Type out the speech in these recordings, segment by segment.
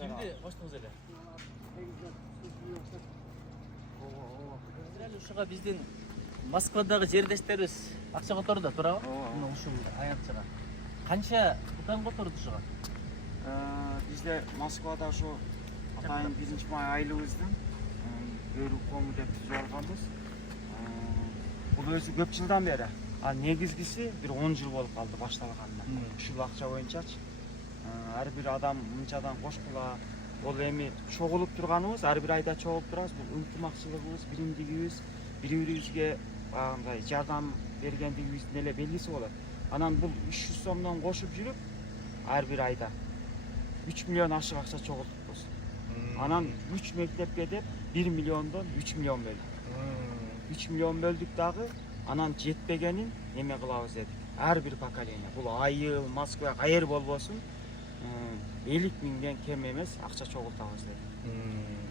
Кимди коштуңуз эле? Азыр эле ушуга биздин Москвадагы жердештерибиз акча которду да, туурабы? Мына ушул аянтчага. Канча бутан которду ушуга? Бизде Москвада ошо атайын 1 май айлыбыздын өрү кому деп түзүп алганбыз. Бул өзү көп жылдан бери. А негизгиси бир 10 жыл болуп калды башталганына. Ушул акча боюнчачы. Ар бир адам мынчадан кошкула. Ол эми чогулуп турганыбыз, ар бир айда чогулуп турабыз. Бул ынтымакчылыгыбыз, биримдигибиз, бири-бирибизге багындай жардам бергендигибиздин эле белгиси болот. Анан бул 300 сомдон кошуп жүрүп, ар бир айда 3 миллион ашык акча чогултупбуз. Анан 3 мектепке деп 1 миллиондон 3 миллион бөлдүк. 3 миллион бөлдүк дагы, анан жетпегенин эме кылабыз дедик. Ар бир поколение, бул айыл, Москва кайер болбосун, 50 миңден кем эмес акча чогултабыз дедик.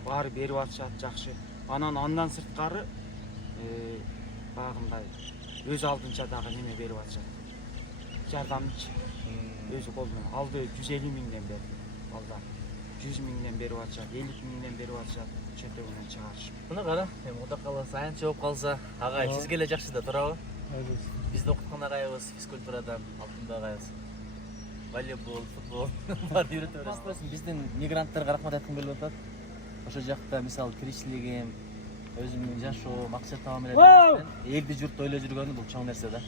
Баары берип атышат жакшы. Андан сырткары багындай өз алдынча дагы неме берип атышат. Жардамчы. Өзү колдон алды 150 миңден берди. Балдар 100 миңден берип атышат, 50 миңден берип атышат. Чөтөгүнөн чыгарышып. Мына кара, эми Кудай кааласа аянтча болуп калса, агай сизге эле жакшы да, туурабы? Бизди окуткан агайыбыз физкультурадан, алтында агайыбыз. Волейбол, футбол бар үйрөтө бересиз. Биздин мигранттарга рахмат айткым келип атат. Ошол жакта мисалы тиричилигим, өзүмдүн жашоо, максат табам эле элди журтта ойлой жүргөнү бул чоң нерсе да.